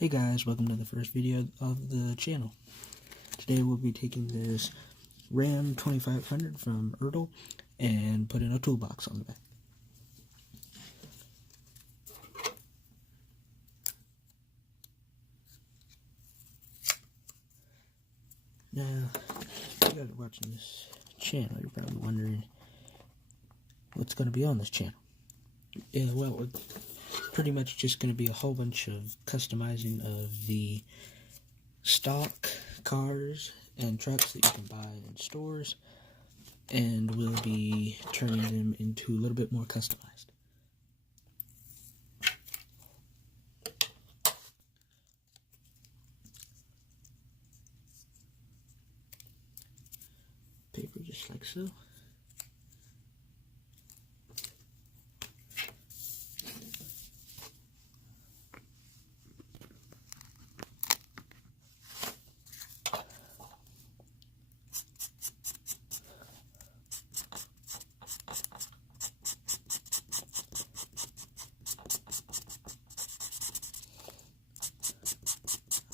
Hey guys, welcome to the first video of the channel. Today we'll be taking this Ram 2500 from Ertl and putting a toolbox on the back. Now, if you guys are watching this channel, you're probably wondering what's going to be on this channel. Yeah, well, it's pretty much just going to be a whole bunch of customizing of the stock cars and trucks that you can buy in stores, and we'll be turning them into a little bit more customized. Paper just like so.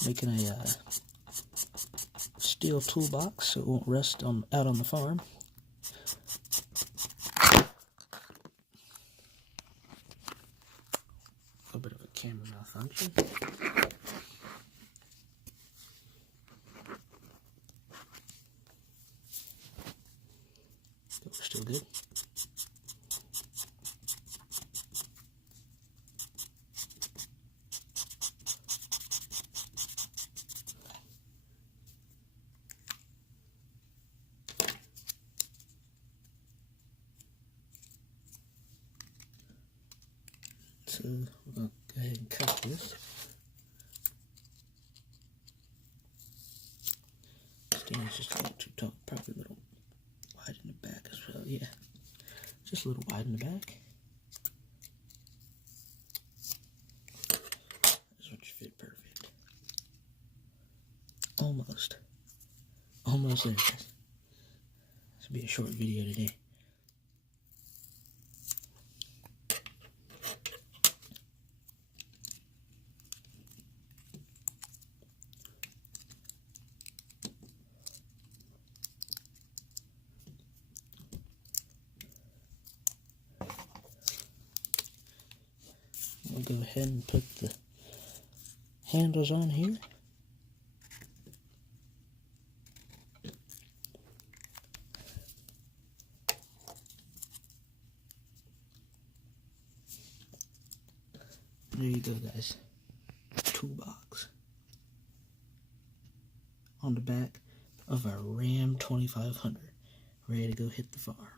Making a steel toolbox so it won't rust out on the farm. A little bit of a camera malfunction. But we're still good. So we're going to go ahead and cut this. Stand's just a little too tall, probably a little wide in the back as well, yeah. Just a little wide in the back. This one should fit perfect. Almost. Almost there, guys. This will be a short video today. We'll go ahead and put the handles on here. There you go, guys. Toolbox on the back of our Ram 2500. Ready to go hit the farm.